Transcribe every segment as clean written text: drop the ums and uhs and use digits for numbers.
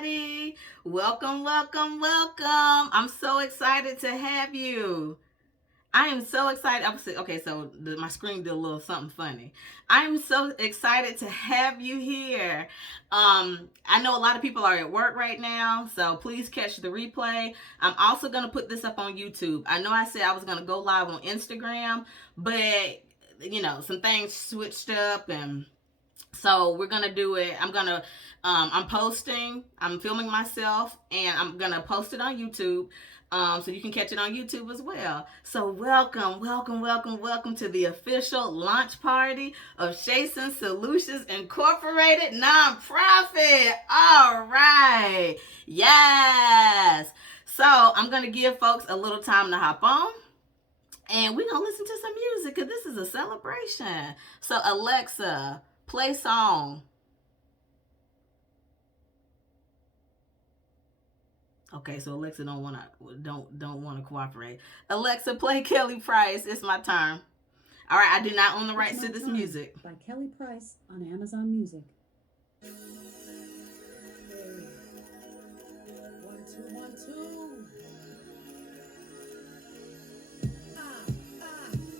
everybody. Welcome, welcome, welcome. I'm so excited to have you. I am so excited. Okay, so my screen did a little something funny. I'm so excited to have you here. I know a lot of people are at work right now, so please catch the replay. I'm also going to put this up on YouTube. I know I said I was going to go live on Instagram, but some things switched up, and so we're gonna do it. I'm posting, I'm filming myself, and I'm gonna post it on YouTube. So you can catch it on YouTube as well. So welcome, welcome, welcome, welcome to the official launch party of Shason Solutions Incorporated nonprofit. All right, yes. So I'm gonna give folks a little time to hop on, and we're gonna listen to some music because this is a celebration. So Alexa, play song. Okay, so Alexa don't wanna cooperate. Alexa, play Kelly Price. It's my turn. All right, I did not own the rights to this music. By Kelly Price on Amazon Music. 1 2 1 2.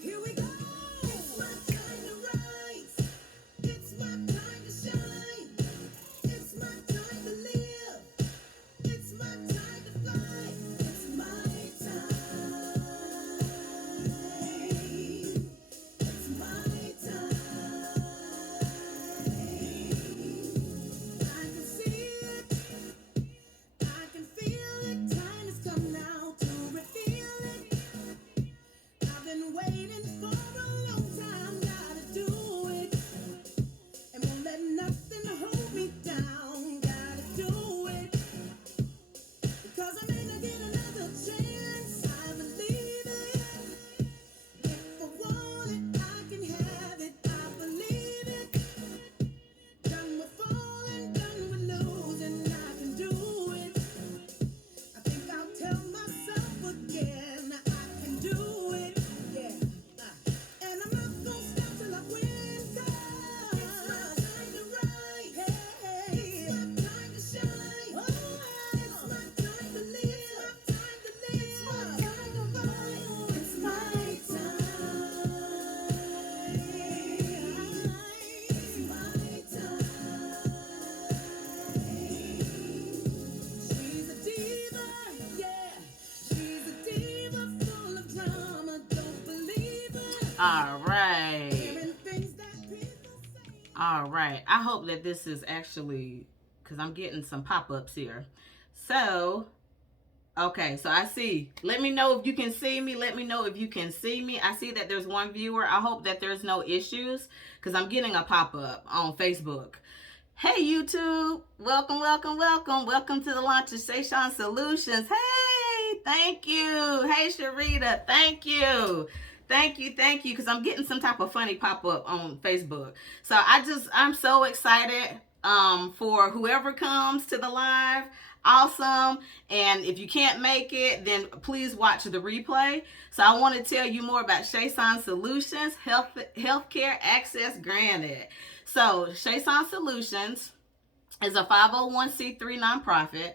Here we go. It's my time to rise. It's my time to shine. It's my time to live. It's my time to fly. It's my time. It's my time. I can see it. I can feel it. Time has come now to reveal it. I've been waiting for a long time. Gotta do it. And won't let nothing hold me down. Gotta do it. Because I may not get another chance. I believe it. If I want it, I can have it. I believe it. Done with falling, done with losing. I can do it. I think I'll tell myself again. I can do it. Yeah. And I'm not gonna stop till I win. 'Cause it's my time to rise. Hey, it's my time to shine. It's my time to live. It's my time to rise. It's my time. It's my time. She's a diva, yeah. She's a diva full of drama. Don't believe her. All right. Hearing things that people say. All right. I hope that this is actually, because I'm getting some pop-ups here. So, okay, so I see. Let me know if you can see me. Let me know if you can see me. I see that there's one viewer. I hope that there's no issues because I'm getting a pop-up on Facebook. Hey, YouTube. Welcome, welcome, welcome. Welcome to the launch of Shason Solutions. Hey, thank you. Hey, Sharita. Thank you. Thank you, because I'm getting some type of funny pop-up on Facebook. So I'm so excited for whoever comes to the live. Awesome. And if you can't make it, then please watch the replay. So I want to tell you more about Shason Solutions, healthcare access granted. So Shason Solutions is a 501c3 nonprofit.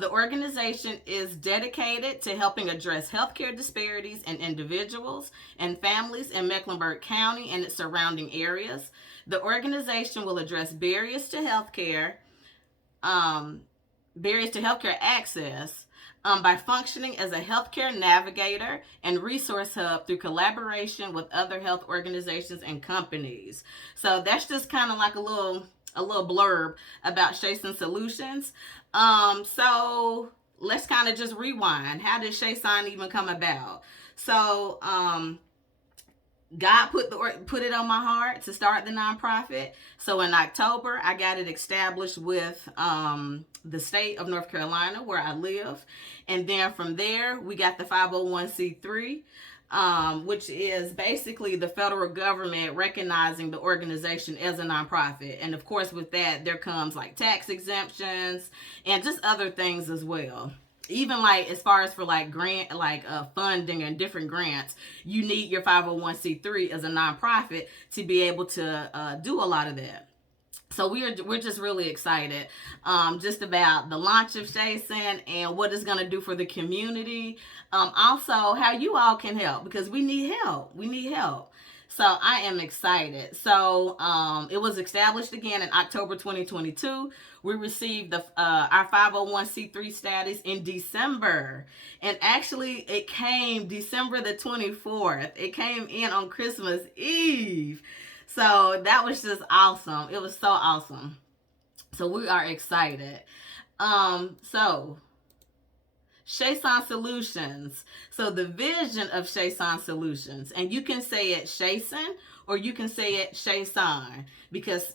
The organization is dedicated to helping address healthcare disparities in individuals and families in Mecklenburg County and its surrounding areas. The organization will address barriers to healthcare access by functioning as a healthcare navigator and resource hub through collaboration with other health organizations and companies. So that's just kind of like a little blurb about Shason Solutions. So let's kind of just rewind. How did Shason even come about? So God put it on my heart to start the nonprofit. So in October, I got it established with the state of North Carolina, where I live. And then from there, we got the 501c3, which is basically the federal government recognizing the organization as a nonprofit. And of course, with that, there comes like tax exemptions and just other things as well. Even like as far as for like funding and different grants, you need your 501c3 as a nonprofit to be able to do a lot of that. So we're just really excited, just about the launch of Shason and what it's gonna do for the community. Also, how you all can help, because we need help. We need help. So I am excited. So it was established again in October 2022. We received our 501c3 status in December, and actually it came December the 24th. It came in on Christmas Eve. So that was just awesome. It was so awesome. So we are excited. So Shason Solutions. So the vision of Shason Solutions, and you can say it Shason or you can say it Shason, because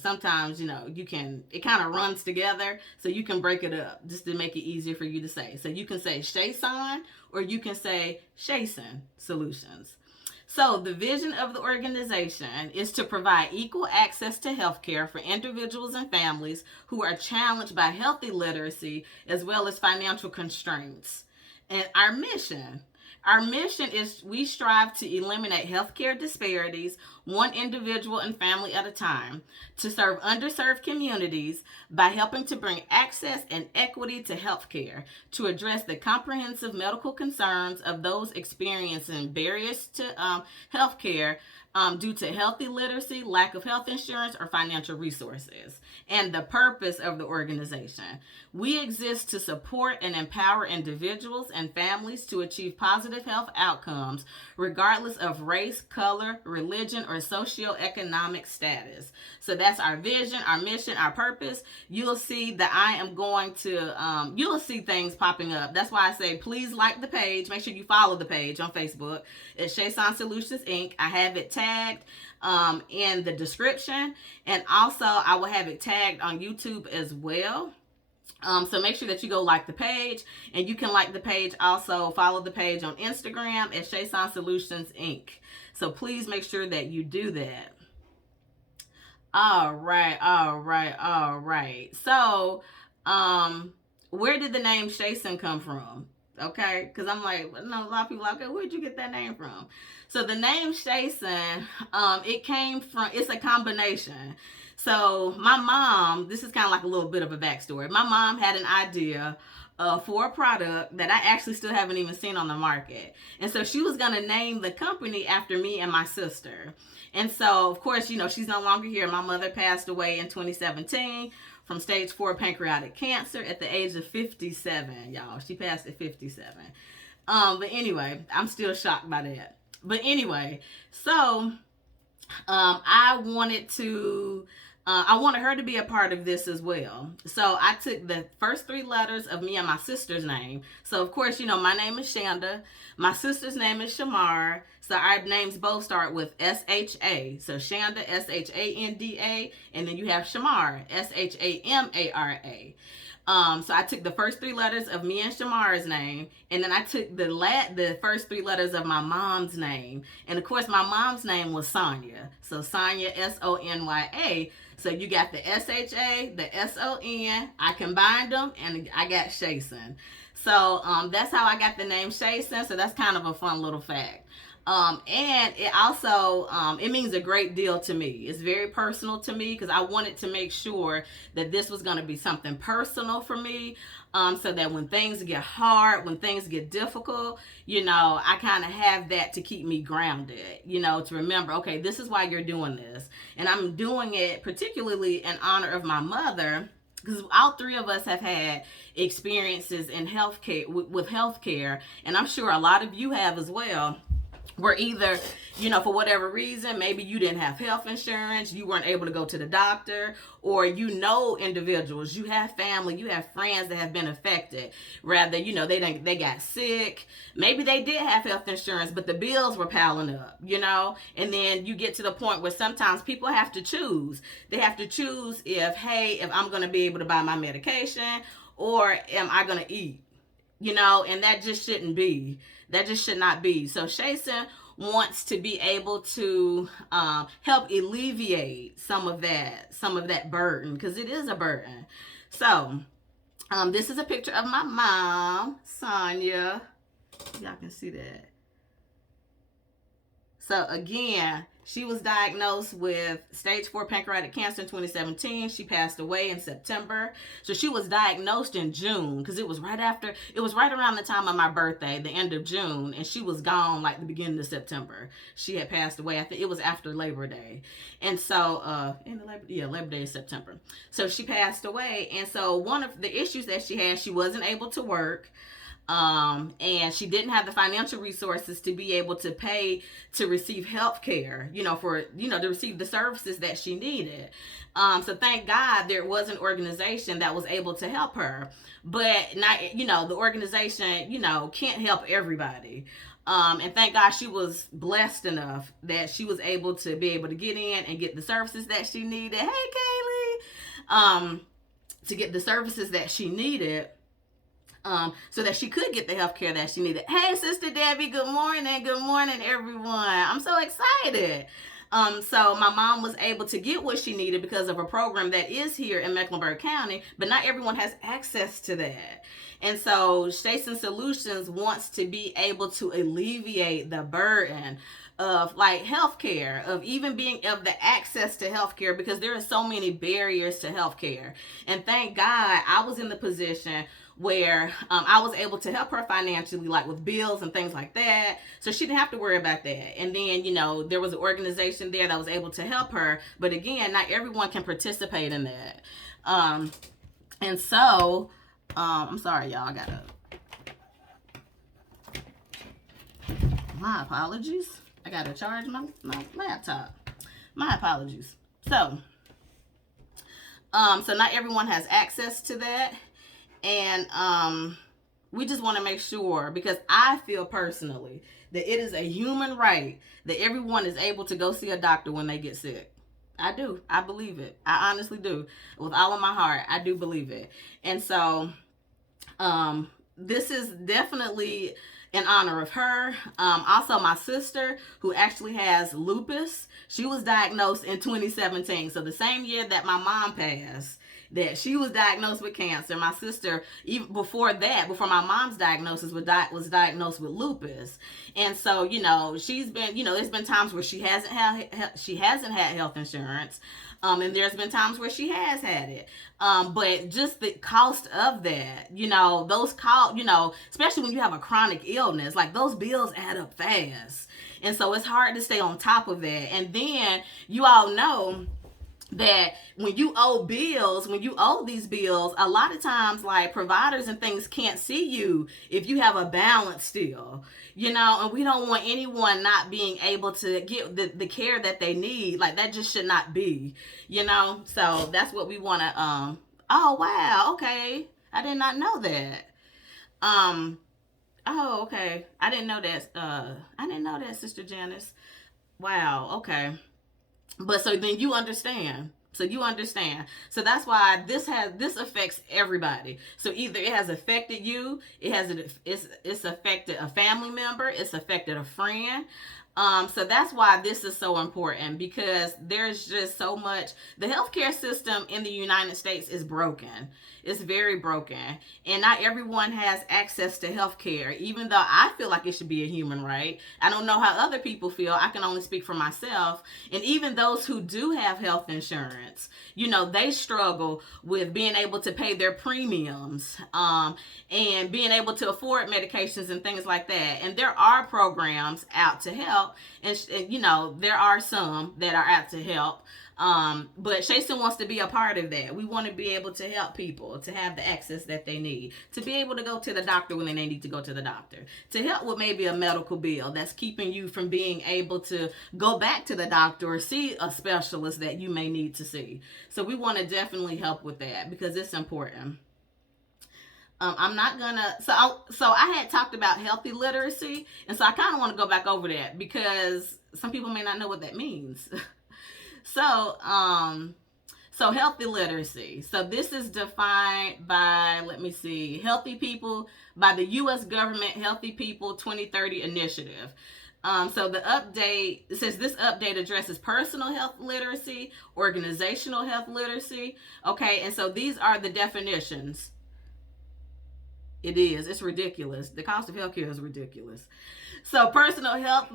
sometimes you can, it kind of runs together, so you can break it up just to make it easier for you to say. So you can say Shason or you can say Shason Solutions. So, the vision of the organization is to provide equal access to healthcare for individuals and families who are challenged by health illiteracy as well as financial constraints. And our mission is we strive to eliminate healthcare disparities one individual and family at a time, to serve underserved communities by helping to bring access and equity to healthcare, to address the comprehensive medical concerns of those experiencing barriers to healthcare due to health illiteracy, lack of health insurance, or financial resources. And the purpose of the organization: we exist to support and empower individuals and families to achieve positive health outcomes, regardless of race, color, religion, or socioeconomic status. So that's our vision, our mission, our purpose. You'll see that I am going to, you'll see things popping up. That's why I say, please like the page. Make sure you follow the page on Facebook. It's Shason Solutions Inc. I have it tagged in the description, and also I will have it tagged on YouTube as well. So make sure that you go like the page, and you can like the page, also follow the page on Instagram at Shason Solutions Inc. So please make sure that you do that. All right. So, where did the name Shason come from? Okay, because I'm like, no, a lot of people are like, okay, where'd you get that name from? So the name Shason, it came from, it's a combination. So my mom, this is kind of like a little bit of a backstory. My mom had an idea for a product that I actually still haven't even seen on the market. And so she was going to name the company after me and my sister. And so, of course, she's no longer here. My mother passed away in 2017 from stage 4 pancreatic cancer at the age of 57, y'all. She passed at 57. But anyway, I'm still shocked by that. But anyway, so I wanted her to be a part of this as well. So I took the first 3 letters of me and my sister's name. So of course, my name is Shanda. My sister's name is Shamar. So our names both start with S-H-A. So Shanda, S-H-A-N-D-A. And then you have Shamar, S-H-A-M-A-R-A. So I took the first 3 letters of me and Shamar's name, and then I took the first 3 letters of my mom's name. And of course, my mom's name was Sonya. So Sonya, S-O-N-Y-A. So you got the S-H-A, the S-O-N. I combined them, and I got Shason. So that's how I got the name Shason. So that's kind of a fun little fact. And it also, it means a great deal to me. It's very personal to me, because I wanted to make sure that this was going to be something personal for me, so that when things get hard, when things get difficult, I kind of have that to keep me grounded, to remember, okay, this is why you're doing this. And I'm doing it particularly in honor of my mother, because all 3 of us have had experiences in healthcare, with healthcare, and I'm sure a lot of you have as well. Were either, for whatever reason, maybe you didn't have health insurance, you weren't able to go to the doctor, or individuals, you have family, you have friends that have been affected. Rather, they got sick. Maybe they did have health insurance, but the bills were piling up, and then you get to the point where sometimes people have to choose. They have to choose if I'm going to be able to buy my medication, or am I going to eat? And that just shouldn't be. That just should not be. So Shason wants to be able to help alleviate some of that burden, because it is a burden. So this is a picture of my mom, Sonya. Y'all can see that. So again, She was diagnosed with stage 4 pancreatic cancer in 2017. She passed away in September. So she was diagnosed in June because it was right around the time of my birthday, the end of June, and she was gone like the beginning of September. She had passed away. I think it was after Labor Day. And so, Labor Day is September. So she passed away. And so one of the issues that she had, she wasn't able to work. And she didn't have the financial resources to be able to pay to receive health care, to receive the services that she needed. So thank God there was an organization that was able to help her, but not, the organization, can't help everybody. And thank God she was blessed enough that she was able to get in and get the services that she needed. Hey, Kaylee, to get the services that she needed, so that she could get the health care that she needed. Hey, Sister Debbie, good morning. Good morning, everyone. I'm so excited. So my mom was able to get what she needed because of a program that is here in Mecklenburg County, but not everyone has access to that. And so Shason Solutions wants to be able to alleviate the burden of like healthcare, of even being of the access to healthcare, because there are so many barriers to healthcare. And thank God I was in the position where I was able to help her financially, like with bills and things like that. So she didn't have to worry about that. And then, there was an organization there that was able to help her. But again, not everyone can participate in that. And so, I'm sorry, y'all. My apologies. I gotta charge my laptop. My apologies. So not everyone has access to that. And we just want to make sure, because I feel personally that it is a human right that everyone is able to go see a doctor when they get sick. I do. I believe it. I honestly do. With all of my heart, I do believe it. And so this is definitely in honor of her. Also, my sister, who actually has lupus, she was diagnosed in 2017. So the same year that my mom passed, that she was diagnosed with cancer. My sister, even before that, before my mom's diagnosis, was diagnosed with lupus. And so, she's been, it's been times where she hasn't had health insurance. And there's been times where she has had it. But just the cost of that, those especially when you have a chronic illness, like those bills add up fast. And so it's hard to stay on top of that. And then you all know that when you owe these bills, a lot of times like providers and things can't see you if you have a balance still, and we don't want anyone not being able to get the care that they need. Like that just should not be, so that's what we want to, oh wow, okay, I did not know that. Oh, okay, I didn't know that, Sister Janice. Wow, okay. But so then you understand. So that's why this affects everybody. So either it has affected you, it's affected a family member, it's affected a friend. So that's why this is so important, because there's just so much. The healthcare system in the United States is broken. It's very broken. And not everyone has access to healthcare, even though I feel like it should be a human right. I don't know how other people feel. I can only speak for myself. And even those who do have health insurance, they struggle with being able to pay their premiums, and being able to afford medications and things like that. And there are programs out to help. And there are some that are out to help. But Shason wants to be a part of that. We want to be able to help people to have the access that they need, to be able to go to the doctor when they need to go to the doctor, to help with maybe a medical bill that's keeping you from being able to go back to the doctor or see a specialist that you may need to see. So we want to definitely help with that, because it's important. I'm not gonna, so I had talked about healthy literacy, and so I kind of want to go back over that because some people may not know what that means. So healthy literacy. So this is defined by, let me see, healthy people by the U.S. government Healthy People 2030 initiative. So the update, it says this update addresses personal health literacy, organizational health literacy. Okay, and so these are the definitions. It's ridiculous. The cost of healthcare is ridiculous. So personal health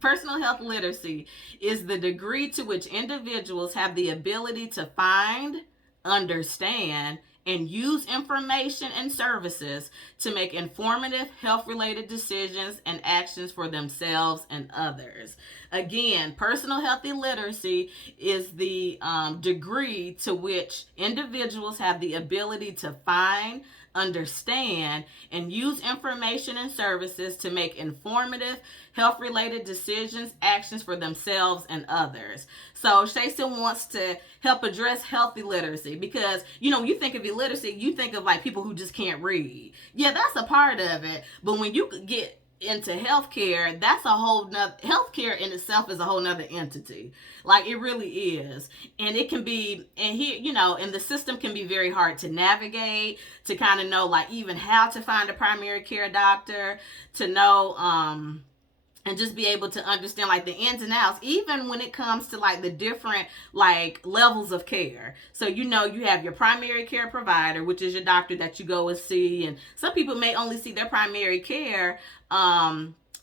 Personal health literacy is the degree to which individuals have the ability to find, understand, and use information and services to make informative health related decisions and actions for themselves and others. Again, personal healthy literacy is the degree to which individuals have the ability to find, understand, and use information and services to make informative, health related decisions, actions for themselves and others. So, Shason wants to help address healthy literacy because, when you think of illiteracy, you think of like people who just can't read. Yeah, that's a part of it. But when you get into healthcare, that's a whole nother, healthcare in itself is a whole nother entity. Like it really is. And it can be, and here, and the system can be very hard to navigate, to kind of know like even how to find a primary care doctor, to know, and just be able to understand like the ins and outs, even when it comes to like the different like levels of care. So you have your primary care provider, which is your doctor that you go and see, and some people may only see their primary care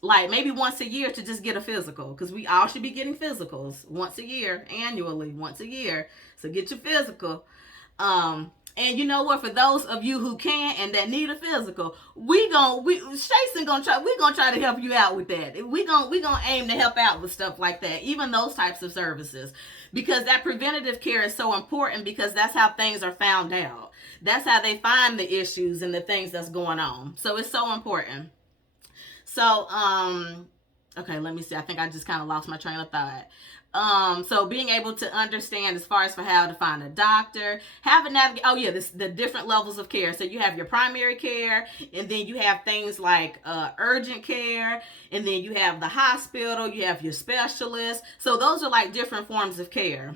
like maybe once a year to just get a physical, because we all should be getting physicals once a year, annually, once a year. So get your physical. And you know what? For those of you who can and that need a physical, Shason gonna try to help you out with that. We gonna aim to help out with stuff like that, even those types of services, because that preventative care is so important, because that's how things are found out. That's how they find the issues and the things that's going on. So it's so important. So okay, let me see. I think I just kind of lost my train of thought. So being able to understand as far as for how to find a doctor, how to navigate. Oh yeah, the different levels of care. So you have your primary care, and then you have things like urgent care, and then you have the hospital. You have your specialist. So those are like different forms of care.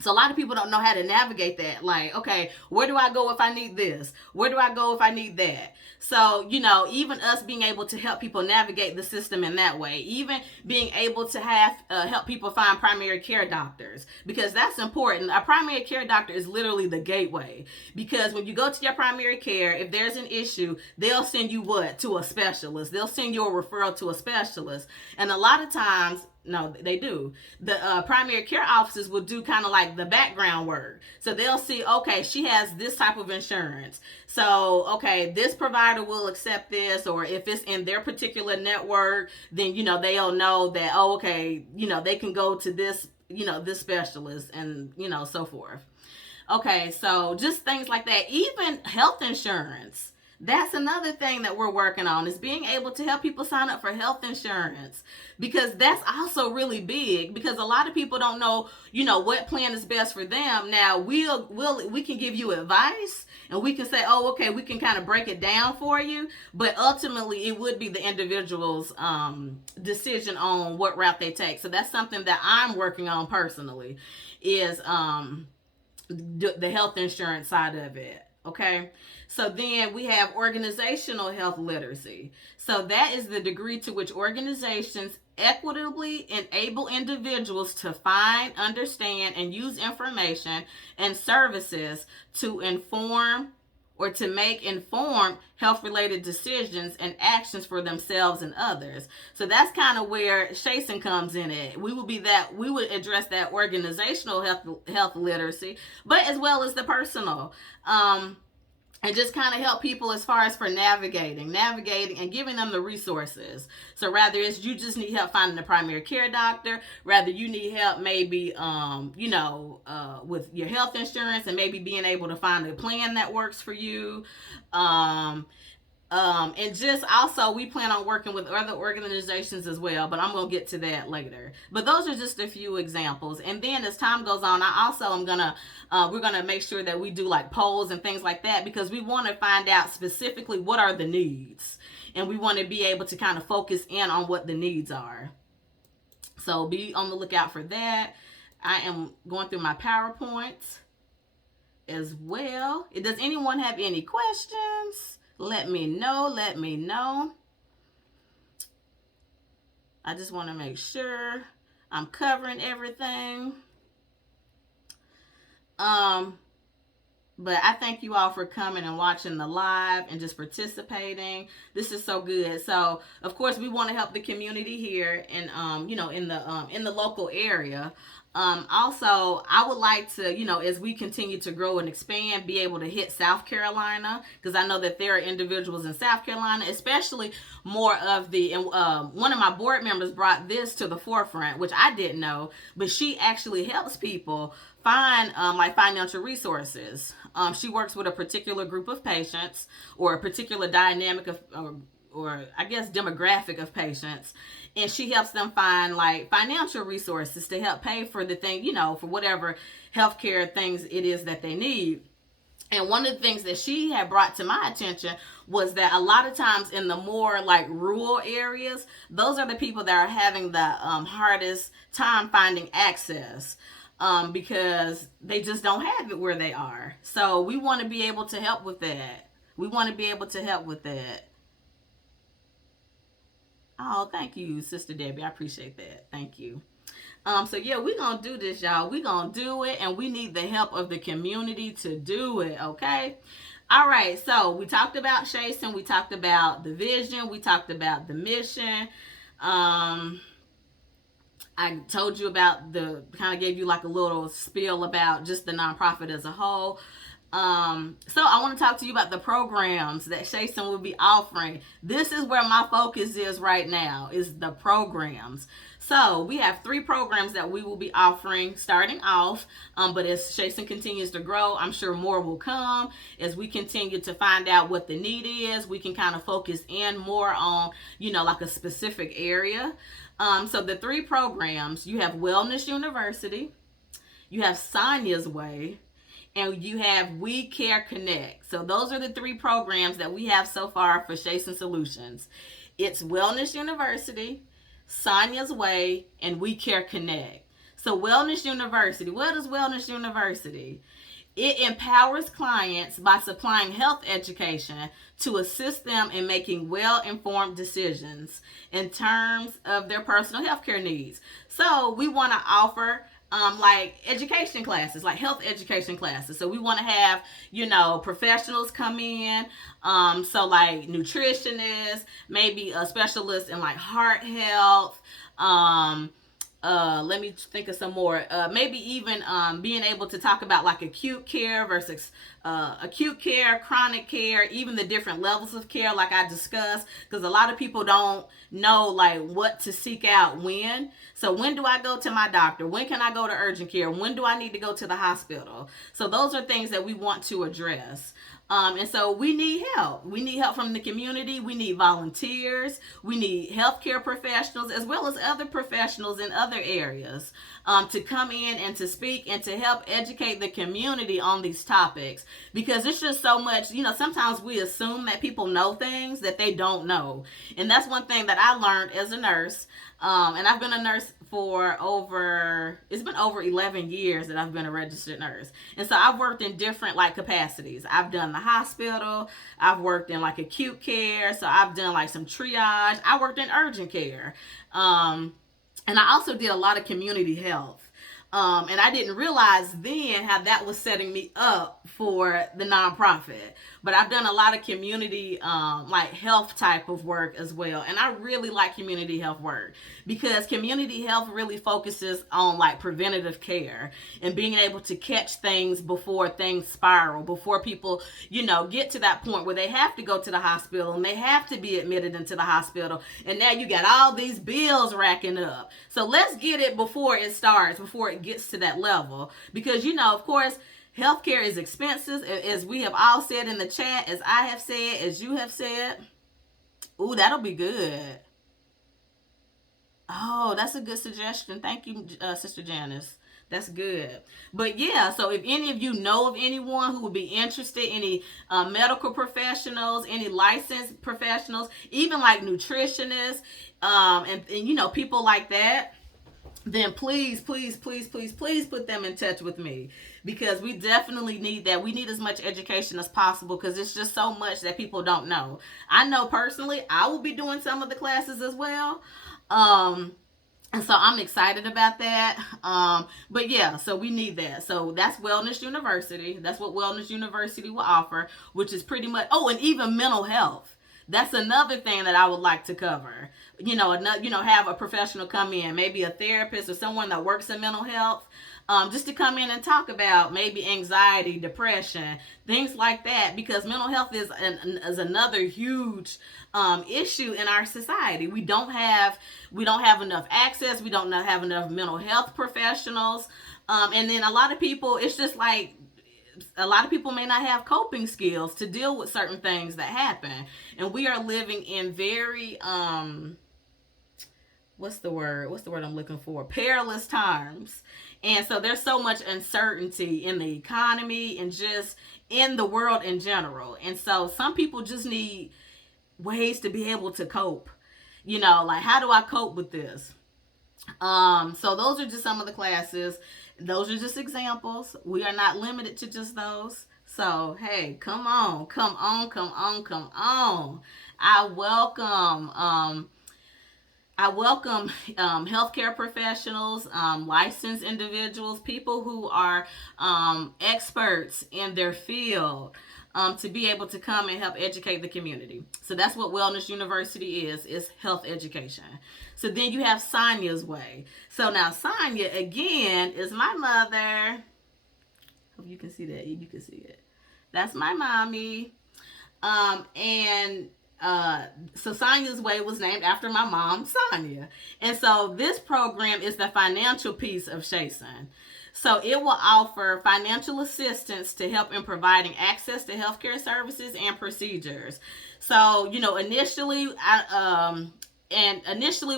So a lot of people don't know how to navigate that. Like, okay, where do I go if I need this? Where do I go if I need that? So, even us being able to help people navigate the system in that way, even being able to have help people find primary care doctors, because that's important. A primary care doctor is literally the gateway, because when you go to your primary care, if there's an issue, they'll send you to a specialist. They'll send you a referral to a specialist. And a lot of times, no, they do. The primary care offices will do kind of like the background work. So they'll see, okay, she has this type of insurance. So, okay, this provider will accept this, or if it's in their particular network, then, they'll know that, oh, okay, they can go to this, this specialist, and, so forth. Okay, so just things like that. Even health insurance. That's another thing that we're working on, is being able to help people sign up for health insurance, because that's also really big, because a lot of people don't know, what plan is best for them. Now we can give you advice, and we can say, oh, okay, we can kind of break it down for you, but ultimately it would be the individual's decision on what route they take. So that's something that I'm working on personally, is the health insurance side of it. Okay. So then we have organizational health literacy. So that is the degree to which organizations equitably enable individuals to find, understand, and use information and services to inform or to make informed health related decisions and actions for themselves and others. So that's kind of where Shason comes in at. We would address that organizational health literacy, but as well as the personal. And just kind of help people as far as for navigating and giving them the resources. So rather it's you just need help finding a primary care doctor, rather you need help maybe with your health insurance, and maybe being able to find a plan that works for you. And just also, we plan on working with other organizations as well, but I'm going to get to that later. But those are just a few examples. And then as time goes on, we're going to make sure that we do like polls and things like that, because we want to find out specifically what are the needs. And we want to be able to kind of focus in on what the needs are. So be on the lookout for that. I am going through my PowerPoint as well. Does anyone have any questions? Let me know. I just want to make sure I'm covering everything. But I thank you all for coming and watching the live and just participating. This is so good. So, of course, we want to help the community here and in the local area. Also, I would like to, as we continue to grow and expand, be able to hit South Carolina because I know that there are individuals in South Carolina, especially more of the. And one of my board members brought this to the forefront, which I didn't know, but she actually helps people find like financial resources. She works with a particular group of patients or a particular dynamic of or I guess demographic of patients, and she helps them find like financial resources to help pay for the thing, for whatever healthcare things it is that they need. And one of the things that she had brought to my attention was that a lot of times in the more like rural areas, those are the people that are having the hardest time finding access, because they just don't have it where they are. So we want to be able to help with that. We want to be able to help with that. Oh, thank you, Sister Debbie. I appreciate that. Thank you. So yeah, we're gonna do this, y'all. We're gonna do it, and we need the help of the community to do it, okay? All right, so we talked about Shason, we talked about the vision, we talked about the mission. Um, I told you about kind of gave you like a little spiel about just the nonprofit as a whole. So I want to talk to you about the programs that Shason will be offering. This is where my focus is right now, is the programs. So we have 3 programs that we will be offering starting off. But as Shason continues to grow, I'm sure more will come. As we continue to find out what the need is, we can kind of focus in more on, like a specific area. So the 3 programs, you have Wellness University, you have Sonia's Way, and you have We Care Connect. So those are the 3 programs that we have so far for Shason Solutions. It's Wellness University, Sonia's Way, and We Care Connect. So Wellness University, what is Wellness University? It empowers clients by supplying health education to assist them in making well-informed decisions in terms of their personal healthcare needs. So we want to offer like education classes, like health education classes. So we want to have, professionals come in. So like nutritionists, maybe a specialist in like heart health. Let me think of some more. Maybe even being able to talk about like acute care versus acute care, chronic care, even the different levels of care, like I discussed, because a lot of people don't know like what to seek out when. So when do I go to my doctor? When can I go to urgent care? When do I need to go to the hospital? So those are things that we want to address. And so we need help. We need help from the community. We need volunteers. We need healthcare professionals as well as other professionals in other areas to come in and to speak and to help educate the community on these topics. Because it's just so much, sometimes we assume that people know things that they don't know. And that's one thing that I learned as a nurse. And I've been a nurse for it's been over 11 years that I've been a registered nurse. And so I've worked in different like capacities. I've done the hospital, I've worked in like acute care, so I've done like some triage, I worked in urgent care. And I also did a lot of community health. And I didn't realize then how that was setting me up for the nonprofit. But I've done a lot of community, like health type of work as well. And I really like community health work because community health really focuses on like preventative care and being able to catch things before things spiral, before people, get to that point where they have to go to the hospital and they have to be admitted into the hospital. And now you got all these bills racking up. So let's get it before it starts, before it gets to that level. Because, of course, healthcare is expensive, as we have all said in the chat, as I have said, as you have said. Ooh, that'll be good. Oh, that's a good suggestion. Thank you, Sister Janice. That's good. But yeah, so if any of you know of anyone who would be interested, any medical professionals, any licensed professionals, even like nutritionists, and people like that, then please, please, please, please, please put them in touch with me because we definitely need that. We need as much education as possible because it's just so much that people don't know. I know personally I will be doing some of the classes as well. And so I'm excited about that. But yeah, so we need that. So that's Wellness University. That's what Wellness University will offer, which is pretty much, oh, and even mental health. That's another thing that I would like to cover. Have a professional come in, maybe a therapist or someone that works in mental health, just to come in and talk about maybe anxiety, depression, things like that, because mental health is another huge issue in our society. We don't have enough access. We don't have enough mental health professionals, and then a lot of people. It's just like a lot of people may not have coping skills to deal with certain things that happen, and we are living in very what's the word I'm looking for, perilous times. And so there's so much uncertainty in the economy and just in the world in general. And so some people just need ways to be able to cope. Like, how do I cope with this? So those are just some of the classes. Those are just examples. We are not limited to just those. So hey, come on, come on, come on, come on. I welcome I welcome healthcare professionals, licensed individuals, people who are experts in their field, to be able to come and help educate the community. So that's what Wellness University is health education. So then you have Sonia's Way. So now Sonia, again, is my mother. Hope you can see that. You can see it. That's my mommy. And so Sonia's Way was named after my mom, Sonia. And so this program is the financial piece of Shason. So it will offer financial assistance to help in providing access to healthcare services and procedures. So, initially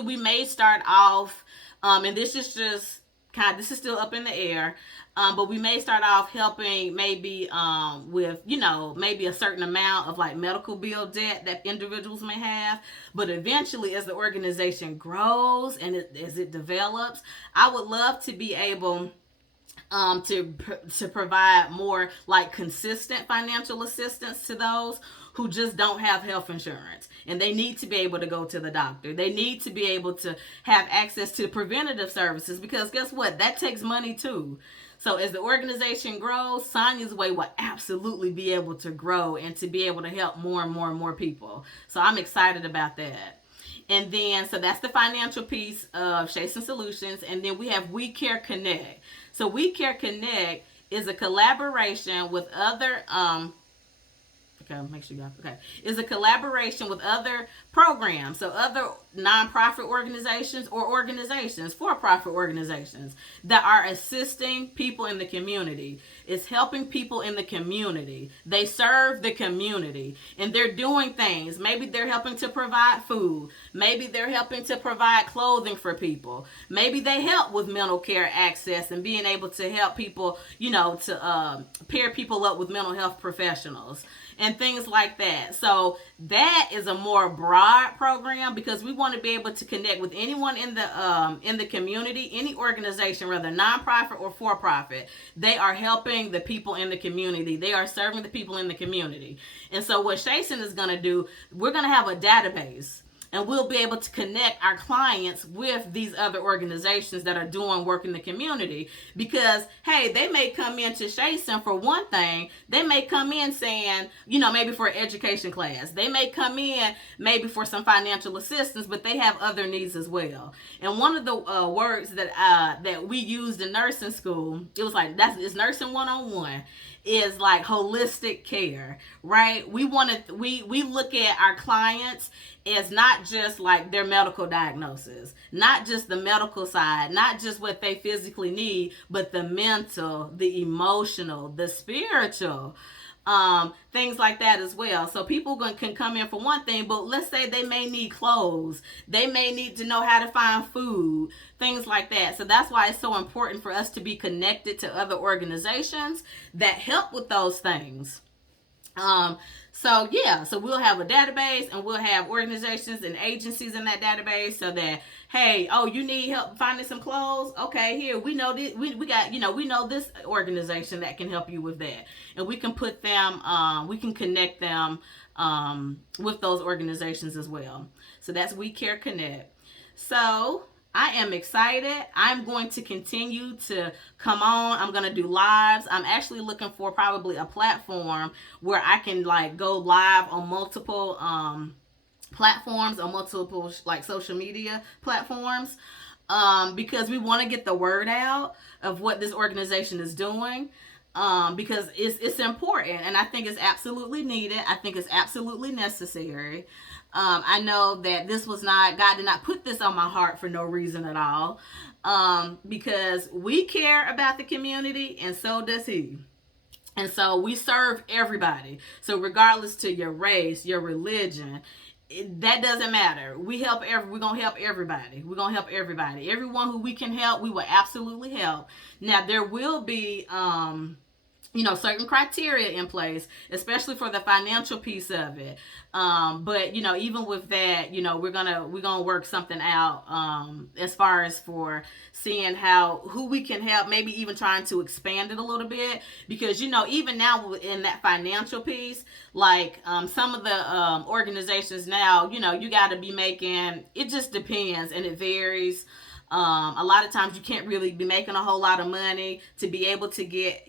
we may start off, and this is still up in the air. But we may start off helping maybe with, maybe a certain amount of like medical bill debt that individuals may have. But eventually, as the organization grows and as it develops, I would love to be able to provide more like consistent financial assistance to those who just don't have health insurance, and they need to be able to go to the doctor. They need to be able to have access to preventative services, because guess what? That takes money too. So as the organization grows, Sonia's Way will absolutely be able to grow and to be able to help more and more and more people. So I'm excited about that. And then, so that's the financial piece of Shason Solutions. And then we have We Care Connect. So We Care Connect is a collaboration with other okay, make sure you got okay. Is a collaboration with other programs, so other nonprofit organizations or organizations, for-profit organizations that are assisting people in the community. It's helping people in the community. They serve the community, and they're doing things. Maybe they're helping to provide food. Maybe they're helping to provide clothing for people. Maybe they help with mental care access and being able to help people, to pair people up with mental health professionals and things like that. So that is a more broad program, because we want to be able to connect with anyone in the community, any organization, whether nonprofit or for profit. They are helping the people in the community. They are serving the people in the community. And so what Shason is going to do, we're going to have a database, and we'll be able to connect our clients with these other organizations that are doing work in the community. Because, hey, they may come into Shason for one thing. They may come in saying, maybe for an education class. They may come in maybe for some financial assistance, but they have other needs as well. And one of the words that we used in nursing school, it was like, it's nursing 101, is like holistic care, right? We look at our clients as not just like their medical diagnosis, not just the medical side, not just what they physically need, but the mental, the emotional, the spiritual, things like that as well. So people can come in for one thing, but let's say they may need clothes, they may need to know how to find food, things like that. So that's why it's so important for us to be connected to other organizations that help with those things. So we'll have a database, and we'll have organizations and agencies in that database, so that, hey, oh, you need help finding some clothes? Okay, here, we know this, we got, we know this organization that can help you with that. And we can put them, we can connect them with those organizations as well. So that's We Care Connect. So I am excited. I'm going to continue to come on. I'm going to do lives. I'm actually looking for probably a platform where I can like go live on multiple platforms, on multiple like social media platforms, because we want to get the word out of what this organization is doing, because it's important, and I think it's absolutely needed. I think it's absolutely necessary. I know that this was not, God did not put this on my heart for no reason at all, because we care about the community, and so does He. And so we serve everybody. So regardless to your race, your religion, that doesn't matter. We're gonna help everybody. We're gonna help everybody. Everyone who we can help, we will absolutely help. Now there will be certain criteria in place, especially for the financial piece of it. But even with that, we're gonna work something out, as far as for seeing who we can help, maybe even trying to expand it a little bit, because even now in that financial piece, like some of the organizations now, you got to be making, it just depends and it varies. A lot of times you can't really be making a whole lot of money to be able to get,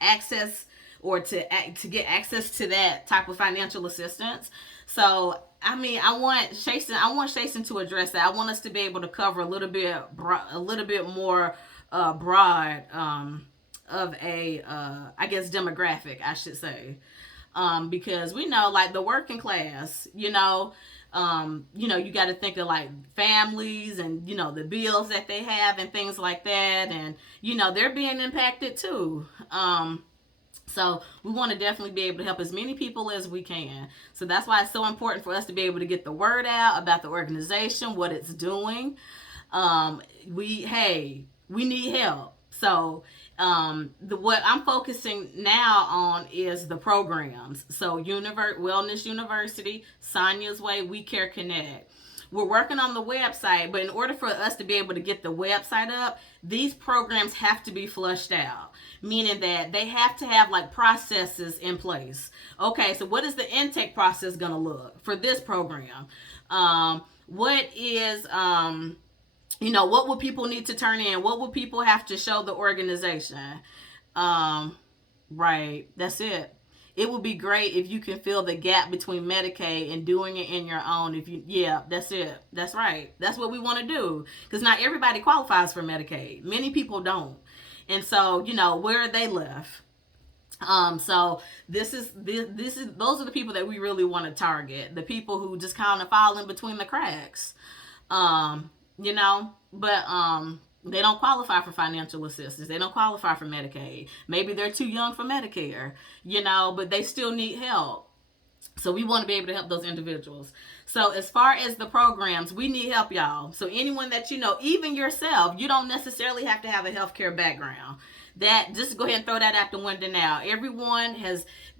access, or to get access to that type of financial assistance. So, I mean, I want Shason to address that. I want us to be able to cover a little bit more broad, of a I guess demographic, I should say, because we know, like, the working class, you got to think of like families, and the bills that they have and things like that, and they're being impacted too. So we want to definitely be able to help as many people as we can. So that's why it's so important for us to be able to get the word out about the organization, what it's doing. We need help. So what I'm focusing now on is the programs. So Wellness University, Sonia's Way, We Care Connect. We're working on the website, but in order for us to be able to get the website up, these programs have to be flushed out, meaning that they have to have like processes in place. Okay, so what is the intake process going to look for this program? What is what would people need to turn in? What would people have to show the organization? Right, that's it. It would be great if you can fill the gap between Medicaid and doing it in your own. Yeah, that's it. That's right. That's what we want to do. Because not everybody qualifies for Medicaid. Many people don't. And so, where are they left? So those are the people that we really want to target. The people who just kind of fall in between the cracks. But they don't qualify for financial assistance. They don't qualify for Medicaid. Maybe they're too young for Medicare, but they still need help. So we want to be able to help those individuals. So as far as the programs, we need help, y'all. So anyone that even yourself, you don't necessarily have to have a healthcare background. That, just go ahead and throw that out the window now.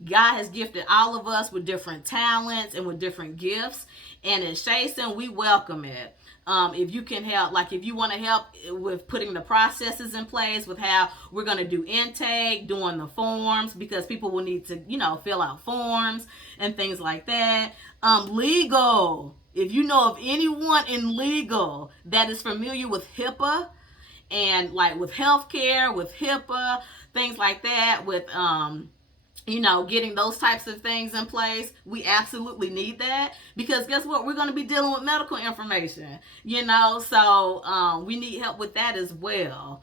God has gifted all of us with different talents and with different gifts. And in Shason, we welcome it. If you can help, like if you want to help with putting the processes in place, with how we're going to do intake, doing the forms, because people will need to, fill out forms and things like that. Legal. If you know of anyone in legal that is familiar with HIPAA, and like with healthcare, with HIPAA, things like that, with getting those types of things in place, we absolutely need that, because guess what? We're going to be dealing with medical information, so we need help with that as well.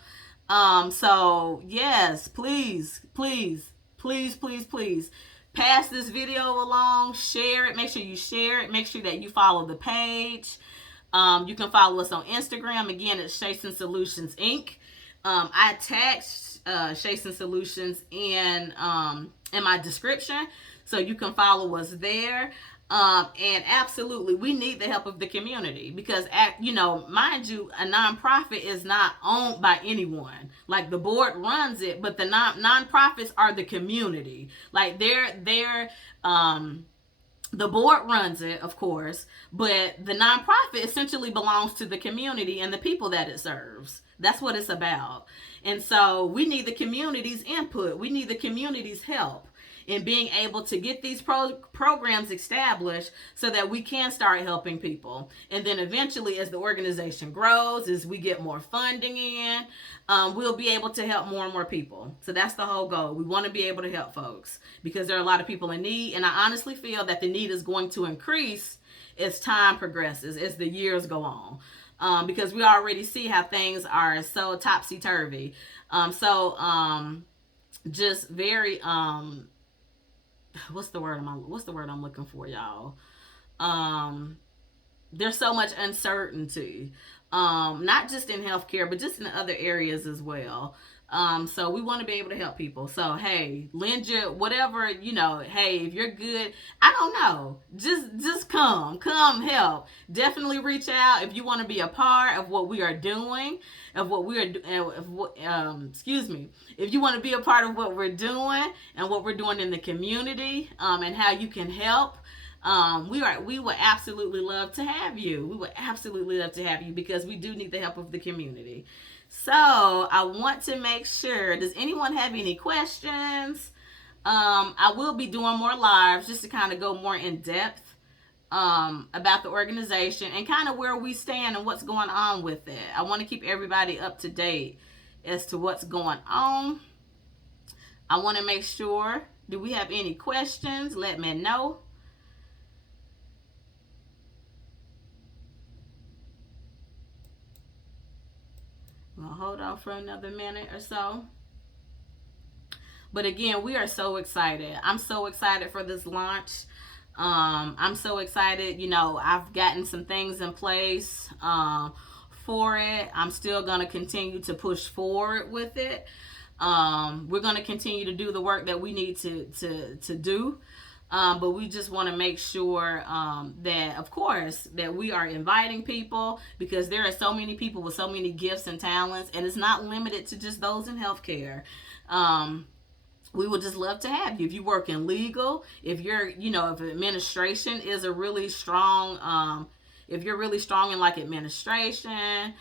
So yes, please, please, please, please, please pass this video along, share it, make sure you share it, make sure that you follow the page. You can follow us on Instagram. Again, it's Shason Solutions Inc. I tagged Shason Solutions in my description, so you can follow us there. And absolutely, we need the help of the community, because, mind you, a nonprofit is not owned by anyone. Like, the board runs it, but the nonprofits are the community. Like, the board runs it, of course, but the nonprofit essentially belongs to the community and the people that it serves. That's what it's about. And so we need the community's input. We need the community's help. in being able to get these programs established so that we can start helping people. And then eventually, as the organization grows, as we get more funding in, we'll be able to help more and more people. So that's the whole goal. We want to be able to help folks because there are a lot of people in need. And I honestly feel that the need is going to increase as time progresses, as the years go on. Because we already see how things are so topsy-turvy. Just very what's the word I'm looking for, y'all? There's so much uncertainty, not just in healthcare, but just in other areas as well. So we want to be able to help people. So hey, lend your whatever, hey, if you're good, I don't know, just come help. Definitely reach out if you want to be a part of what we are doing, of what we are excuse me, if you want to be a part of what we're doing and what we're doing in the community, and how you can help. We would absolutely love to have you. We would absolutely love to have you because we do need the help of the community. So I want to make sure, does anyone have any questions? I will be doing more lives just to kind of go more in depth about the organization and kind of where we stand and what's going on with it. I want to keep everybody up to date as to what's going on. I want to make sure, do we have any questions? Let me know. We'll hold off for another minute or so. But again, we are so excited. I'm so excited for this launch. I'm so excited. I've gotten some things in place for it. I'm still going to continue to push forward with it. We're going to continue to do the work that we need to do. But we just want to make sure that, of course, that we are inviting people because there are so many people with so many gifts and talents, and it's not limited to just those in healthcare. We would just love to have you. If you work in legal, if you're, if administration is a really strong, if you're really strong in like administration,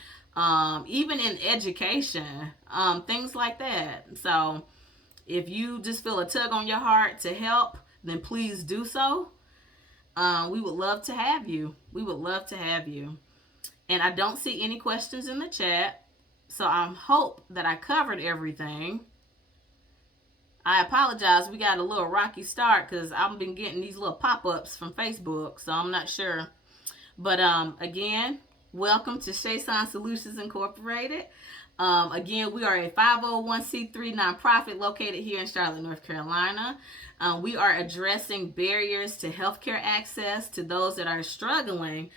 even in education, things like that. So if you just feel a tug on your heart to help, then please do so. We would love to have you. We would love to have you. And I don't see any questions in the chat. So I hope that I covered everything. I apologize. We got a little rocky start because I've been getting these little pop-ups from Facebook. So I'm not sure. But again, welcome to Shason Solutions Incorporated. Again, we are a 501c3 nonprofit located here in Charlotte, North Carolina. We are addressing barriers to healthcare access to those that are struggling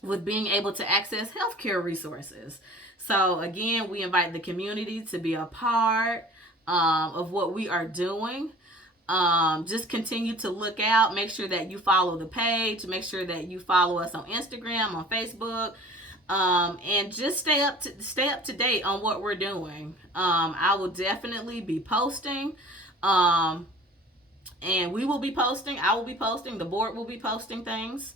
with being able to access healthcare resources. So again, we invite the community to be a part of what we are doing. Just continue to look out. Make sure that you follow the page. Make sure that you follow us on Instagram, on Facebook. And just stay up to date on what we're doing. I will definitely be posting. And we will be posting. I will be posting. The board will be posting things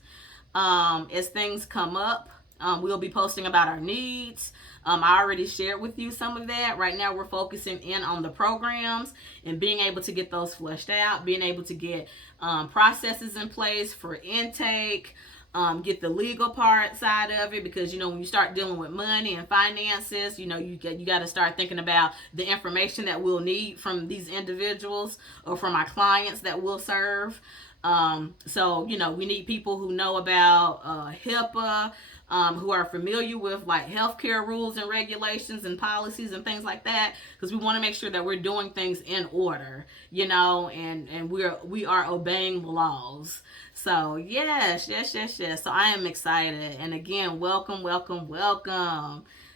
as things come up. We'll be posting about our needs. I already shared with you some of that. Right now, we're focusing in on the programs and being able to get those fleshed out, being able to get processes in place for intake, get the legal part side of it, because when you start dealing with money and finances, you got to start thinking about the information that we'll need from these individuals or from our clients that we'll serve. So we need people who know about HIPAA, who are familiar with like healthcare rules and regulations and policies and things like that, because we want to make sure that we're doing things in order, and we are obeying the laws. So yes. So I am excited, and again, welcome.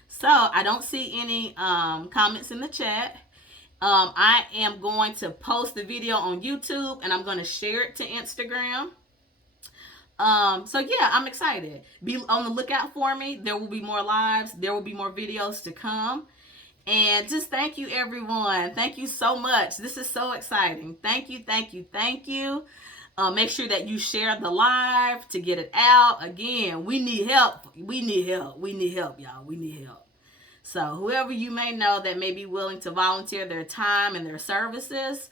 So I don't see any comments in the chat. I am going to post the video on YouTube, and I'm going to share it to Instagram. So yeah, I'm excited. Be on the lookout for me. There will be more lives. There will be more videos to come. And just thank you, everyone. Thank you so much. This is so exciting. Thank you. Make sure that you share the live to get it out. Again, we need help. We need help, y'all. We need help. So whoever you may know that may be willing to volunteer their time and their services,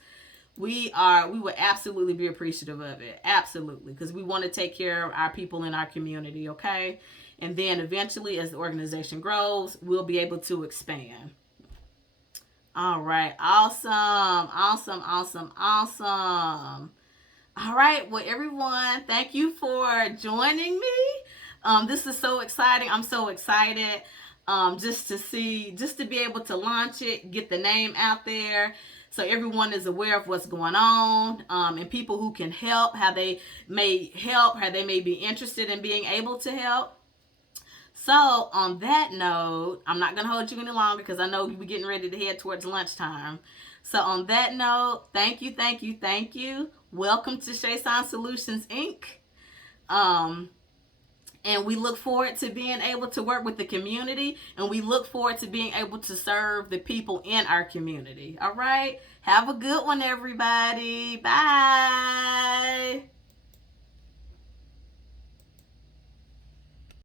we would absolutely be appreciative of it. Absolutely. Because we want to take care of our people in our community, okay? And then eventually, as the organization grows, we'll be able to expand. All right. Awesome. Awesome. Awesome. Awesome. All right. Well, everyone, thank you for joining me. This is so exciting. I'm so excited just to be able to launch it, get the name out there so everyone is aware of what's going on, and people who can help, how they may help, how they may be interested in being able to help. So, on that note, I'm not going to hold you any longer because I know we're getting ready to head towards lunchtime. So, on that note, thank you, thank you, thank you. Welcome to Shason Solutions Inc. Um, and we look forward to being able to work with the community, and we look forward to being able to serve the people in our community. All right? Have a good one, everybody. Bye.